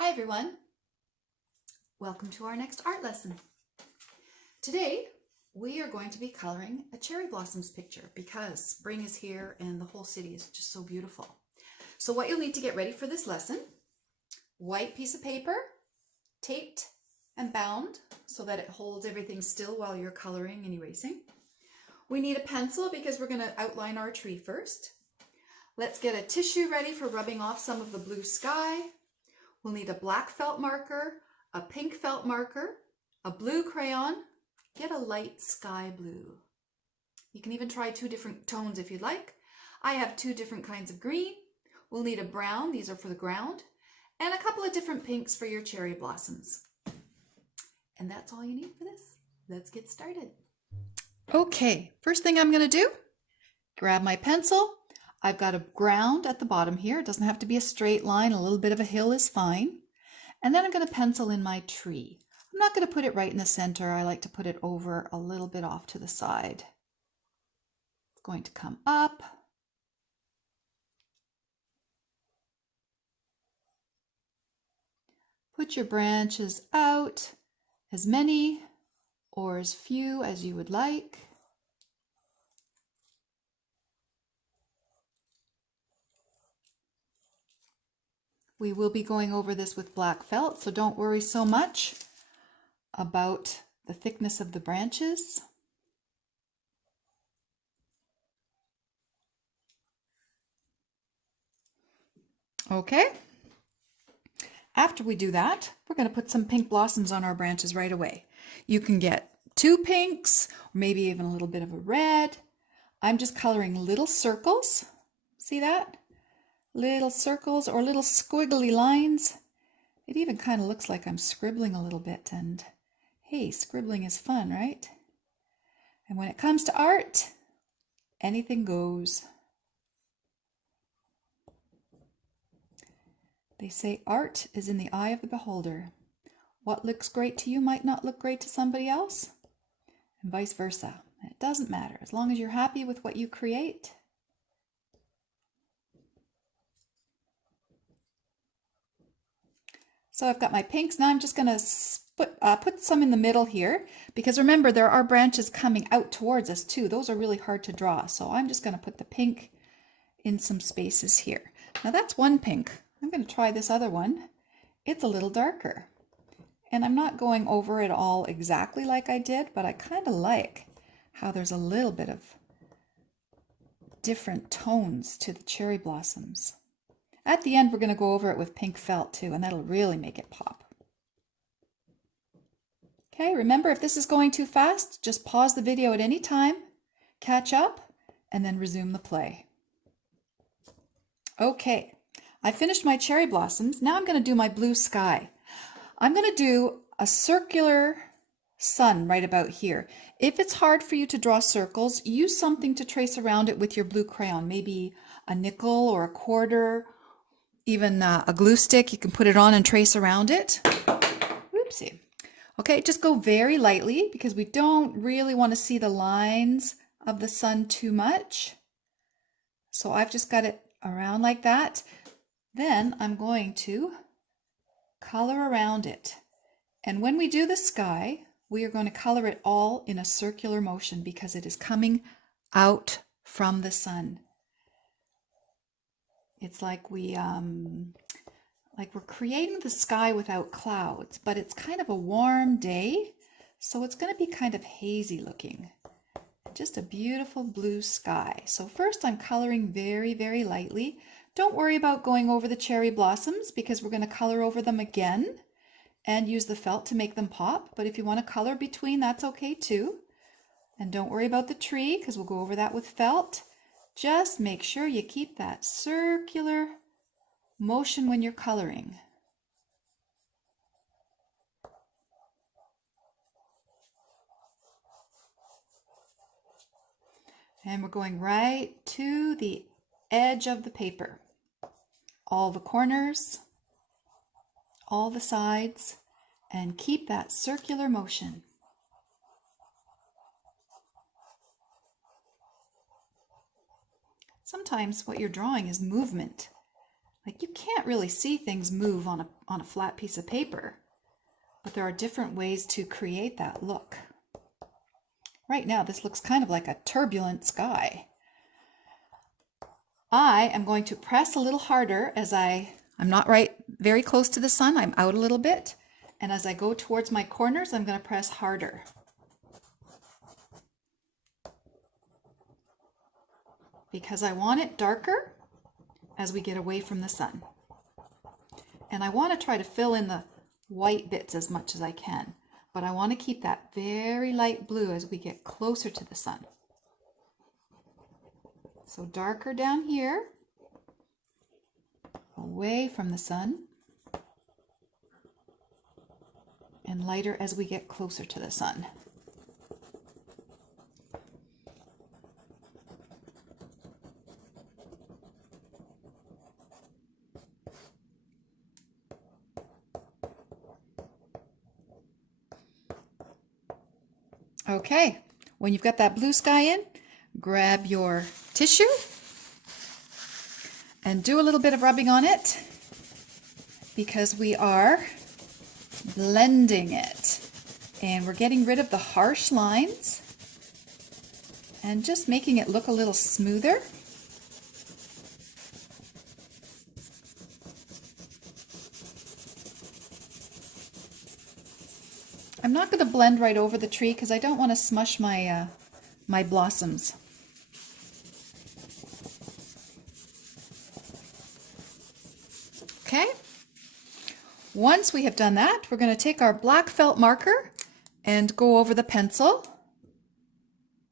Hi everyone, welcome to our next art lesson. Today we are going to be coloring a cherry blossoms picture because spring is here and the whole city is just so beautiful. So what you'll need to get ready for this lesson: white piece of paper, taped and bound so that it holds everything still while you're coloring and erasing. We need a pencil because we're going to outline our tree first. Let's get a tissue ready for rubbing off some of the blue sky. We'll need a black felt marker, a pink felt marker, a blue crayon. Get a light sky blue. You can even try 2 different tones if you'd like. I have 2 different kinds of green. We'll need a brown, these are for the ground, and a couple of different pinks for your cherry blossoms. And that's all you need for this. Let's get started. Okay, first thing I'm going to do, grab my pencil. I've got a ground at the bottom here. It doesn't have to be a straight line. A little bit of a hill is fine. And then I'm going to pencil in my tree. I'm not going to put it right in the center. I like to put it over a little bit off to the side. It's going to come up. Put your branches out, as many or as few as you would like. We will be going over this with black felt, so don't worry so much about the thickness of the branches. Okay. After we do that, we're going to put some pink blossoms on our branches right away. You can get 2 pinks, or maybe even a little bit of a red. I'm just coloring little circles. See that? Little circles or little squiggly lines. It even kind of looks like I'm scribbling a little bit, and hey, scribbling is fun, right? And when it comes to art, anything goes. They say art is in the eye of the beholder. What looks great to you might not look great to somebody else, and vice versa. It doesn't matter as long as you're happy with what you create. So I've got my pinks. Now I'm just going to put some in the middle here, because remember there are branches coming out towards us too. Those are really hard to draw. So I'm just going to put the pink in some spaces here. Now that's one pink. I'm going to try this other one. It's a little darker. And I'm not going over it all exactly like I did, but I kind of like how there's a little bit of different tones to the cherry blossoms. At the end, we're going to go over it with pink felt too, and that'll really make it pop. Okay, remember, if this is going too fast, just pause the video at any time, catch up, and then resume the play. Okay, I finished my cherry blossoms. Now I'm going to do my blue sky. I'm going to do a circular sun right about here. If it's hard for you to draw circles, use something to trace around it with your blue crayon, maybe a nickel or a quarter, even a glue stick. You can put it on and trace around it. Oopsie. Okay, just go very lightly because we don't really want to see the lines of the sun too much. So I've just got it around like that. Then I'm going to color around it. And when we do the sky, we are going to color it all in a circular motion because it is coming out from the sun. It's like we're creating the sky without clouds, but it's kind of a warm day, so it's going to be kind of hazy looking. Just a beautiful blue sky. So first I'm coloring very, very lightly. Don't worry about going over the cherry blossoms because we're going to color over them again and use the felt to make them pop. But if you want to color between, that's okay too. And don't worry about the tree because we'll go over that with felt. Just make sure you keep that circular motion when you're coloring. And we're going right to the edge of the paper. All the corners, all the sides, and keep that circular motion. Sometimes what you're drawing is movement. Like, you can't really see things move on a flat piece of paper, but there are different ways to create that look. Right now, this looks kind of like a turbulent sky. I am going to press a little harder as I'm not right very close to the sun, I'm out a little bit. And as I go towards my corners, I'm going to press harder. Because I want it darker as we get away from the sun. And I want to try to fill in the white bits as much as I can, but I want to keep that very light blue as we get closer to the sun. So darker down here, away from the sun, and lighter as we get closer to the sun. Okay, when you've got that blue sky in, grab your tissue and do a little bit of rubbing on it because we are blending it. And we're getting rid of the harsh lines and just making it look a little smoother. I'm not going to blend right over the tree because I don't want to smush my my blossoms. Okay, once we have done that, we're going to take our black felt marker and go over the pencil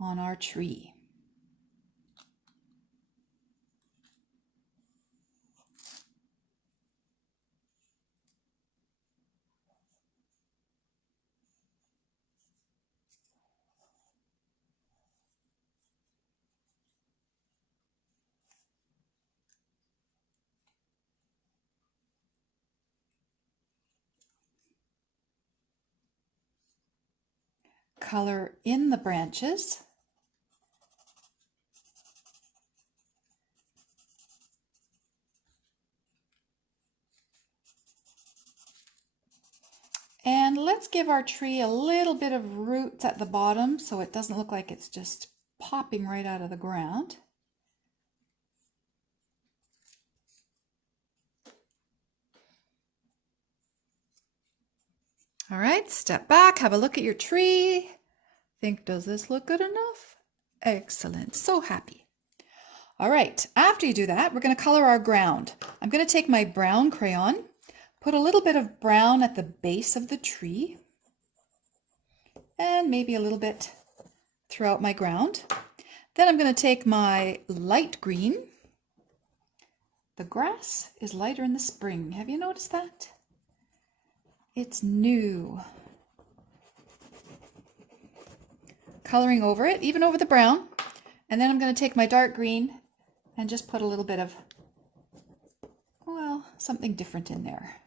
on our tree. Color in the branches. And let's give our tree a little bit of roots at the bottom so it doesn't look like it's just popping right out of the ground. All right, step back, have a look at your tree. Think, does this look good enough? Excellent, so happy. All right, after you do that, we're going to color our ground. I'm going to take my brown crayon, put a little bit of brown at the base of the tree, and maybe a little bit throughout my ground. Then I'm going to take my light green. The grass is lighter in the spring. Have you noticed that? It's new. Coloring over it, even over the brown. And then I'm going to take my dark green and just put a little bit of, well, something different in there.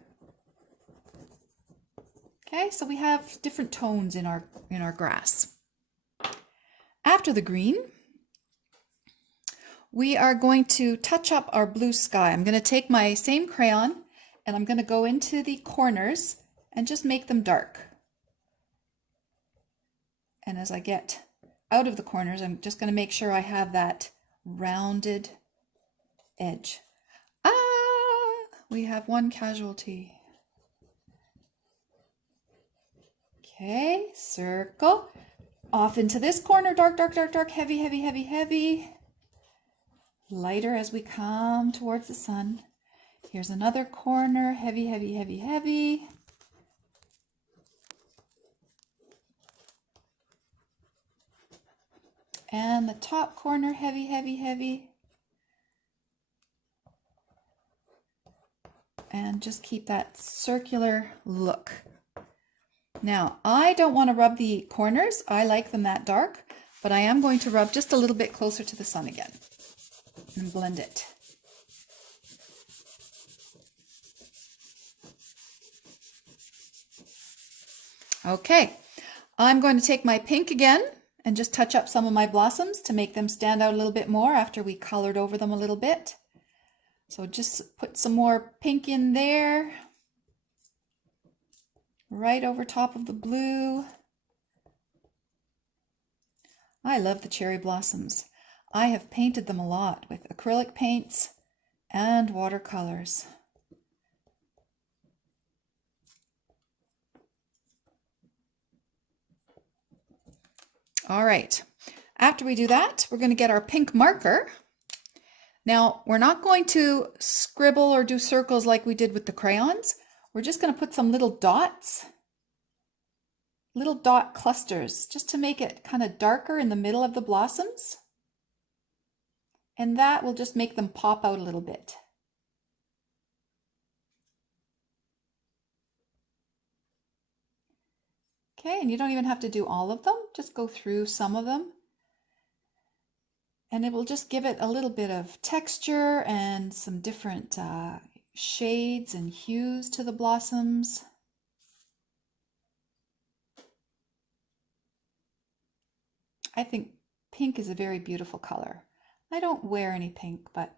Okay, so we have different tones in our grass. After the green, we are going to touch up our blue sky. I'm going to take my same crayon and I'm going to go into the corners and just make them dark. And as I get out of the corners, I'm just going to make sure I have that rounded edge. We have one casualty. Okay, circle. Off into this corner, dark, dark, dark, dark, heavy, heavy, heavy, heavy. Lighter as we come towards the sun. Here's another corner, heavy, heavy, heavy, heavy. And the top corner, heavy, heavy, heavy. And just keep that circular look. Now, I don't want to rub the corners. I like them that dark, but I am going to rub just a little bit closer to the sun again and blend it. Okay, I'm going to take my pink again and just touch up some of my blossoms to make them stand out a little bit more after we colored over them a little bit. So just put some more pink in there, right over top of the blue. I love the cherry blossoms. I have painted them a lot with acrylic paints and watercolors. All right, after we do that, we're going to get our pink marker. Now, we're not going to scribble or do circles like we did with the crayons. We're just going to put some little dots, little dot clusters, just to make it kind of darker in the middle of the blossoms. And that will just make them pop out a little bit. Okay, and you don't even have to do all of them, just go through some of them. And it will just give it a little bit of texture and some different shades and hues to the blossoms. I think pink is a very beautiful color. I don't wear any pink, but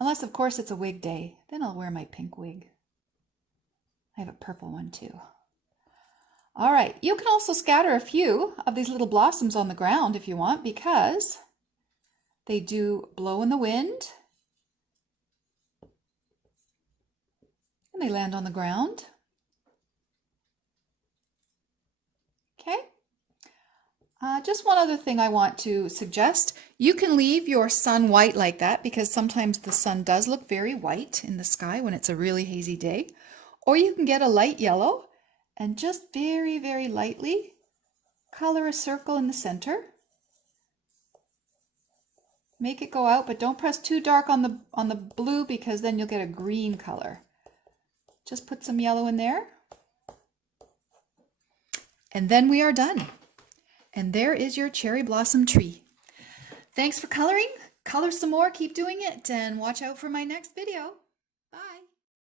unless of course it's a wig day, then I'll wear my pink wig. I have a purple one too. All right, you can also scatter a few of these little blossoms on the ground if you want, because they do blow in the wind and they land on the ground. Okay. Just one other thing I want to suggest. You can leave your sun white like that because sometimes the sun does look very white in the sky when it's a really hazy day. Or you can get a light yellow and just very, very lightly color a circle in the center. Make it go out, but don't press too dark on the blue because then you'll get a green color. Just put some yellow in there. And then we are done. And there is your cherry blossom tree. Thanks for coloring. Color some more, keep doing it, and watch out for my next video.